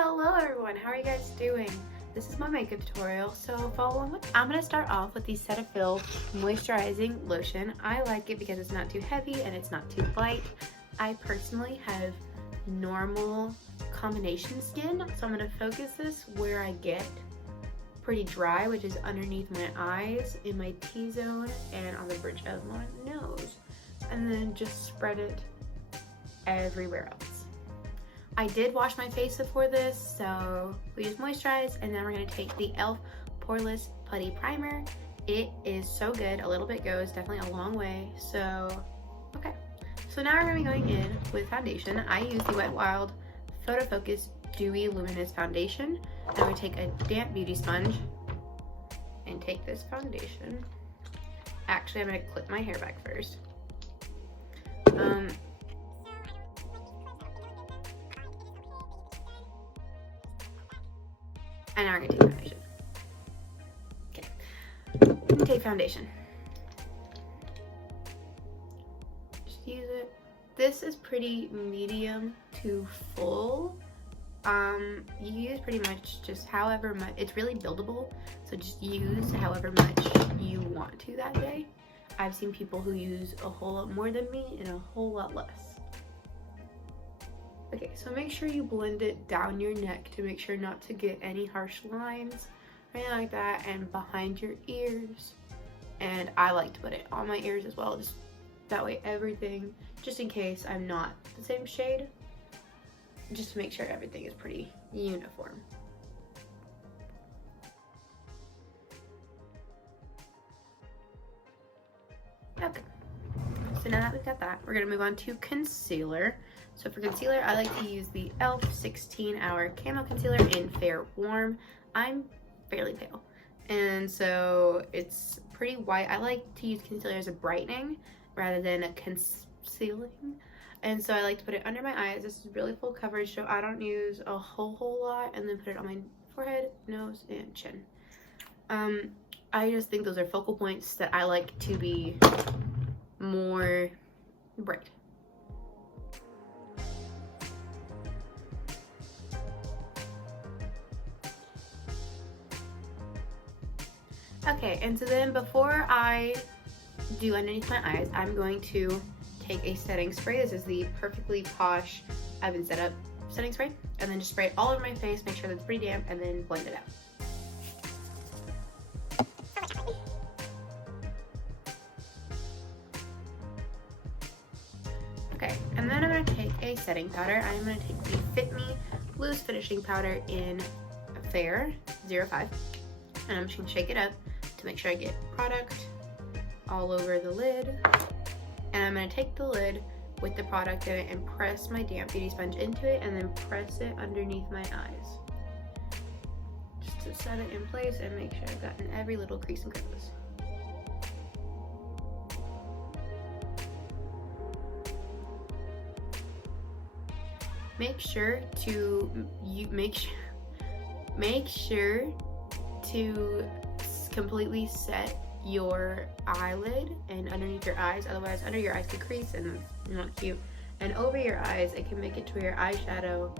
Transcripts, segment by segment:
Hello everyone, how are you guys doing? This is my makeup tutorial, so follow along. I'm going to start off with the Cetaphil Moisturizing Lotion. I like it because it's not too heavy and it's not too light. I personally have normal combination skin, so I'm going to focus this where I get pretty dry, which is underneath my eyes, in my T-zone, and on the bridge of my nose. And then just spread it everywhere else. I did wash my face before this, so we just moisturize, and then we're gonna take the e.l.f. Poreless Putty Primer. It is so good. A little bit goes definitely a long way. So, okay. So now we're gonna be going in with foundation. I use the Wet n Wild Photo Focus Dewy Luminous Foundation. I'm gonna take a damp beauty sponge and take this foundation. Actually, I'm gonna clip my hair back first. And now we're gonna take foundation. Okay, take foundation. Just use it. This is pretty medium to full. You use pretty much just however much. It's really buildable, so just use however much you want to that day. I've seen people who use a whole lot more than me and a whole lot less. Okay, so make sure you blend it down your neck to make sure not to get any harsh lines or anything like that, and behind your ears. And I like to put it on my ears as well, just that way everything, just in case I'm not the same shade, just to make sure everything is pretty uniform. Okay, so now that we've got that, we're gonna move on to concealer. So for concealer, I like to use the e.l.f. 16-Hour Camo Concealer in Fair Warm. I'm fairly pale, and so it's pretty white. I like to use concealer as a brightening rather than a concealing. And so I like to put it under my eyes. This is really full coverage, so I don't use a whole lot, and then put it on my forehead, nose, and chin. I just think those are focal points that I like to be more bright. Okay, and so then before I do underneath my eyes, I'm going to take a setting spray. This is the Perfectly Posh I've Been Set Up setting spray, and then just spray it all over my face, make sure that it's pretty damp, and then blend it out. Okay, and then I'm going to take a setting powder. I'm going to take the Fit Me Loose Finishing Powder in Fair 05, and I'm just going to shake it up to make sure I get product all over the lid. And I'm going to take the lid with the product in it and press my damp beauty sponge into it, and then press it underneath my eyes, just to set it in place and make sure I've gotten every little crease and crevice. Make sure to completely set your eyelid and underneath your eyes, otherwise under your eyes could crease and that's not cute. And over your eyes, it can make it to where your eyeshadow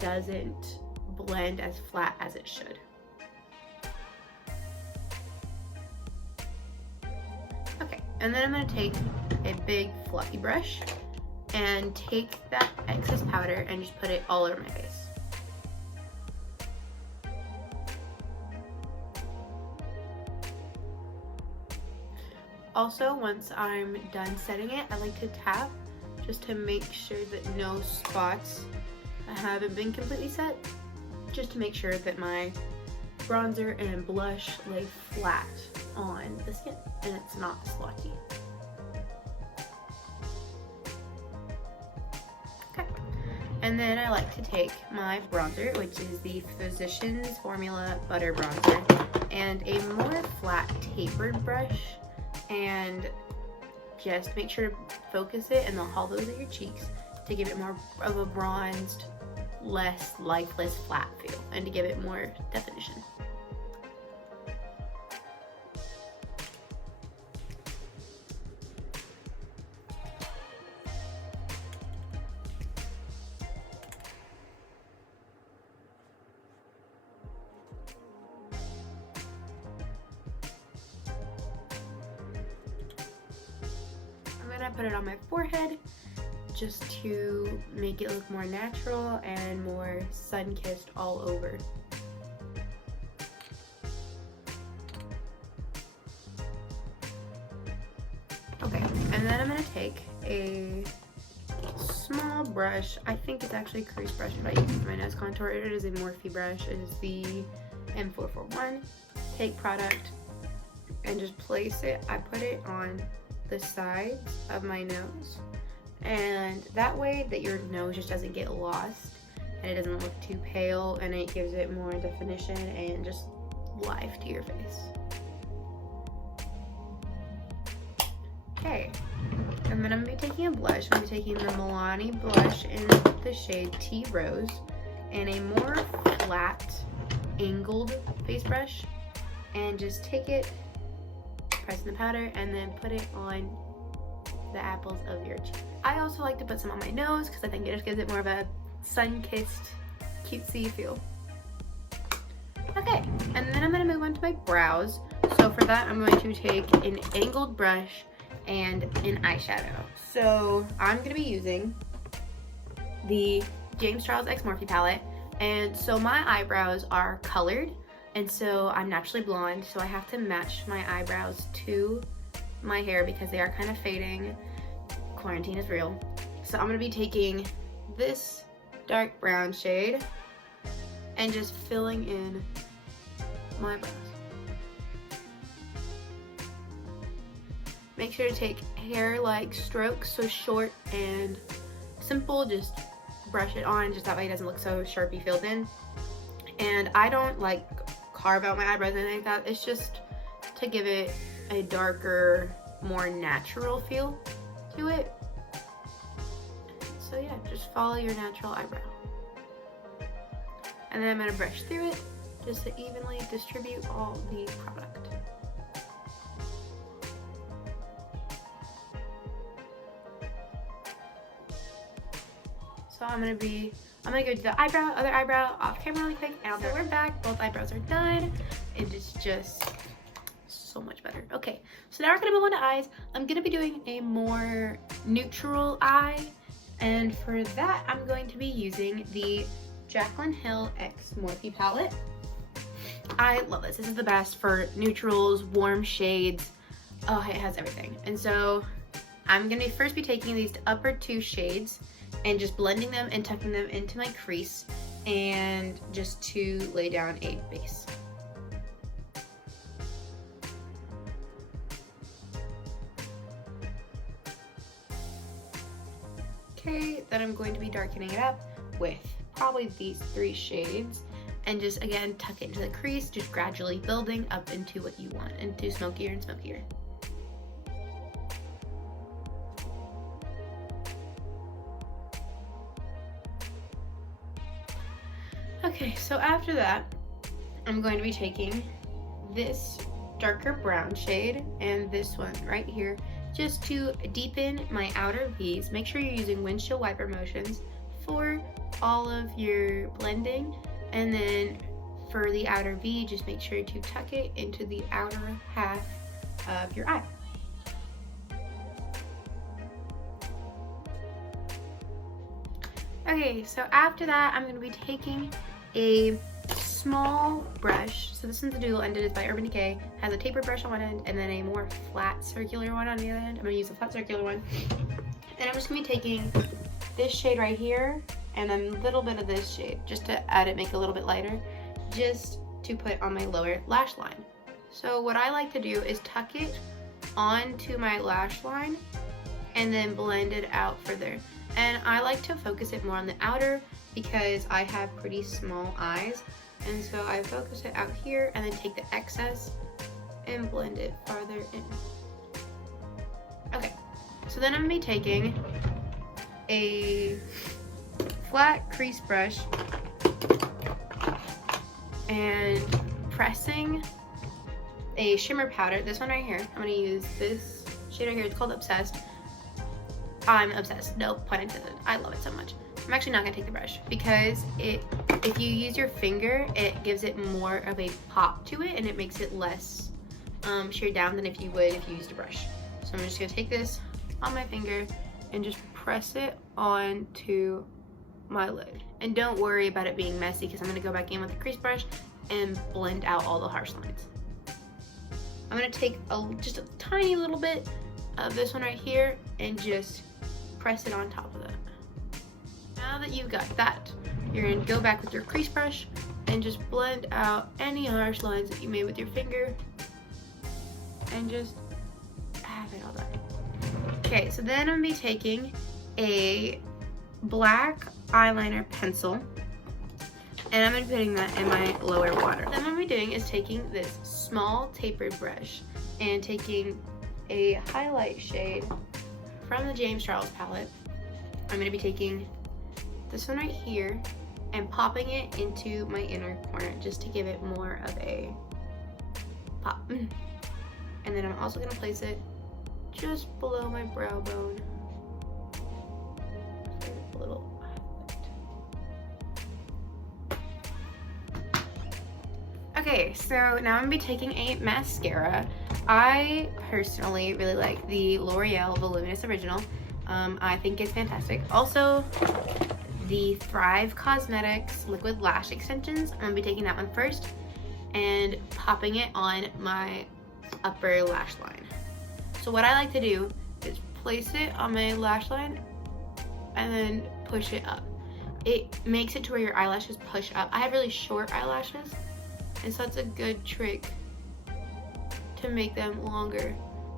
doesn't blend as flat as it should. Okay, and then I'm going to take a big fluffy brush and take that excess powder and just put it all over my face. Also, once I'm done setting it, I like to tap just to make sure that no spots haven't been completely set, just to make sure that my bronzer and blush lay flat on the skin and it's not splotchy. Okay, and then I like to take my bronzer, which is the Physicians Formula Butter Bronzer, and a more flat tapered brush, and just make sure to focus it in the hollows of your cheeks to give it more of a bronzed, less lifeless flat feel, and to give it more definition. put it on my forehead just to make it look more natural and more sun-kissed all over. Okay, and then I'm gonna take a small brush. I think it's actually a crease brush that I use for my nose contour. It is a Morphe brush. It is the M441. Take product and just place it. I put it on the sides of my nose, and that way that your nose just doesn't get lost and it doesn't look too pale, and it gives it more definition and just life to your face. Okay, and then I'm going to be taking a blush. I'm going to be taking the Milani blush in the shade Tea Rose, and a more flat, angled face brush, and just take it, press in the powder, and then put it on the apples of your cheek. I also like to put some on my nose because I think it just gives it more of a sun-kissed, cutesy feel. Okay, and then I'm going to move on to my brows. So for that, I'm going to take an angled brush and an eyeshadow. So I'm going to be using the James Charles X Morphe palette, and so my eyebrows are colored, and so I'm naturally blonde, so I have to match my eyebrows to my hair because they are kind of fading. Quarantine is real. So I'm going to be taking this dark brown shade and just filling in my brows. Make sure to take hair-like strokes, so short and simple. Just brush it on, just that way it doesn't look so sharpie filled in. And I don't like carve out my eyebrows or anything like that. It's just to give it a darker, more natural feel to it. So yeah, just follow your natural eyebrow. And then I'm going to brush through it just to evenly distribute all the product. So I'm gonna go to the other eyebrow off camera really quick, and so we're back. Both eyebrows are done. It is just so much better. Okay, so now we're gonna move on to eyes. I'm gonna be doing a more neutral eye, and for that I'm going to be using the Jaclyn Hill X Morphe palette. I love this. This is the best for neutrals, warm shades. Oh, it has everything. And so I'm gonna first be taking these upper two shades and just blending them and tucking them into my crease, and just to lay down a base. Okay, then I'm going to be darkening it up with probably these three shades, and just again tuck it into the crease, just gradually building up into what you want, into smokier and smokier. Okay, so after that, I'm going to be taking this darker brown shade and this one right here just to deepen my outer V's. Make sure you're using windshield wiper motions for all of your blending, and then for the outer V, just make sure to tuck it into the outer half of your eye. Okay, so after that, I'm going to be taking a small brush. So this one's a dual-ended, it's by Urban Decay. Has a tapered brush on one end and then a more flat circular one on the other end. I'm going to use a flat circular one. And I'm just going to be taking this shade right here and then a little bit of this shade just to add it, make it a little bit lighter, just to put on my lower lash line. So what I like to do is tuck it onto my lash line and then blend it out further. And I like to focus it more on the outer because I have pretty small eyes, and so I focus it out here and then take the excess and blend it farther in. Okay, so then I'm gonna be taking a flat crease brush and pressing a shimmer powder, this one right here. I'm gonna use this shade right here, it's called Obsessed. I'm obsessed, no pun intended. I love it so much. I'm actually not gonna take the brush because if you use your finger, it gives it more of a pop to it and it makes it less sheared down than if you would if you used a brush. So I'm just gonna take this on my finger and just press it onto my lid. And don't worry about it being messy because I'm gonna go back in with the crease brush and blend out all the harsh lines. I'm gonna take just a tiny little bit of this one right here and just press it on top of that. Now that you've got that, you're gonna go back with your crease brush and just blend out any harsh lines that you made with your finger and just have it all done. Okay, so then I'm gonna be taking a black eyeliner pencil and I'm gonna be putting that in my lower water. Then what I'm gonna be doing is taking this small tapered brush and taking a highlight shade from the James Charles palette. I'm gonna be taking this one right here and popping it into my inner corner just to give it more of a pop. And then I'm also gonna place it just below my brow bone. A little highlight. Okay, so now I'm gonna be taking a mascara. I personally really like the L'Oreal Voluminous Original. I think it's fantastic. Also, the Thrive Cosmetics Liquid Lash Extensions. I'm gonna be taking that one first and popping it on my upper lash line. So what I like to do is place it on my lash line and then push it up. It makes it to where your eyelashes push up. I have really short eyelashes, and so it's a good trick to make them longer.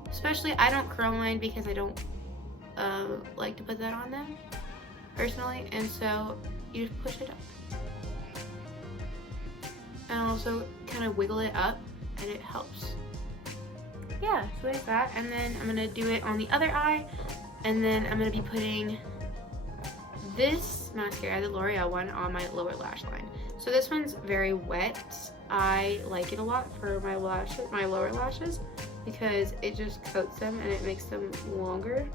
Especially, I don't curl mine because I don't like to put that on them personally, and so you just push it up and also kind of wiggle it up and it helps. Yeah, so there's that. And then I'm gonna do it on the other eye, and then I'm gonna be putting this mascara, the L'Oreal one, on my lower lash line. So this one's very wet. I like it a lot for my lashes, my lower lashes, because it just coats them and it makes them longer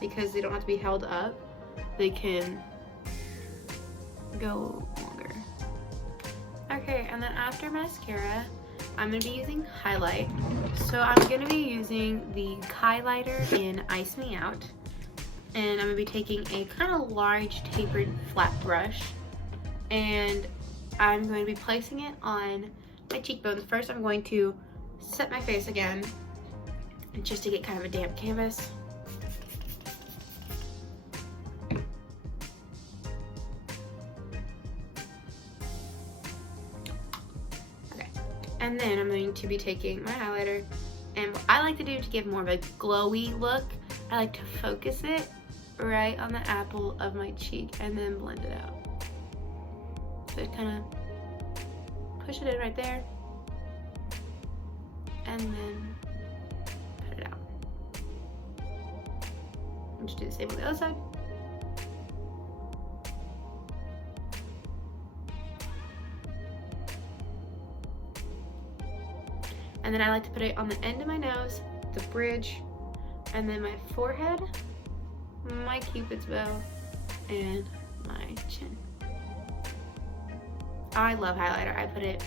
because they don't have to be held up. They can go longer. Okay, and then after mascara, I'm gonna be using highlight. So I'm gonna be using the highlighter in Ice Me Out. And I'm gonna be taking a kind of large tapered flat brush. And I'm going to be placing it on my cheekbones. First, I'm going to set my face again, just to get kind of a damp canvas. Okay, and then I'm going to be taking my highlighter, and what I like to do to give more of a glowy look, I like to focus it right on the apple of my cheek and then blend it out. So kind of push it in right there and then put it out. And just do the same on the other side. And then I like to put it on the end of my nose, the bridge, and then my forehead, my cupid's bow, and my chin. I love highlighter. I put it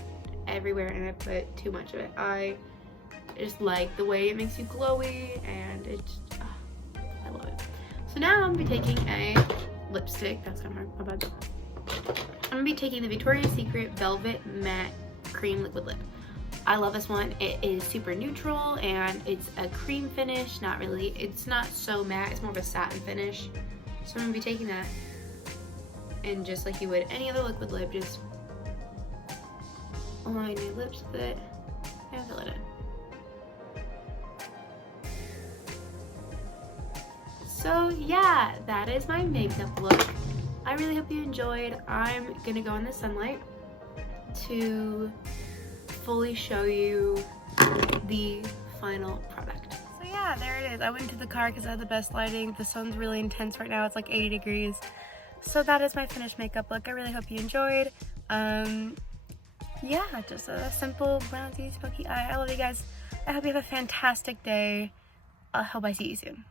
everywhere and I put too much of it. I just like the way it makes you glowy, and it's I love it. So now I'm gonna be taking a lipstick. That's kind of hard, my bad. I'm gonna be taking the Victoria's Secret Velvet Matte Cream Liquid Lip. I love this one. It is super neutral and it's a cream finish. Not really, it's not so matte, it's more of a satin finish. So I'm gonna be taking that and just like you would any other liquid lip, just line your lips with it and fill it in. So yeah, that is my makeup look. I really hope you enjoyed. I'm gonna go in the sunlight to fully show you the final product. So yeah, there it is. I went into the car because I had the best lighting. The sun's really intense right now. It's like 80 degrees. So that is my finished makeup look. I really hope you enjoyed. Yeah, just a simple bronzy smoky eye. I love you guys. I hope you have a fantastic day. I hope I see you soon.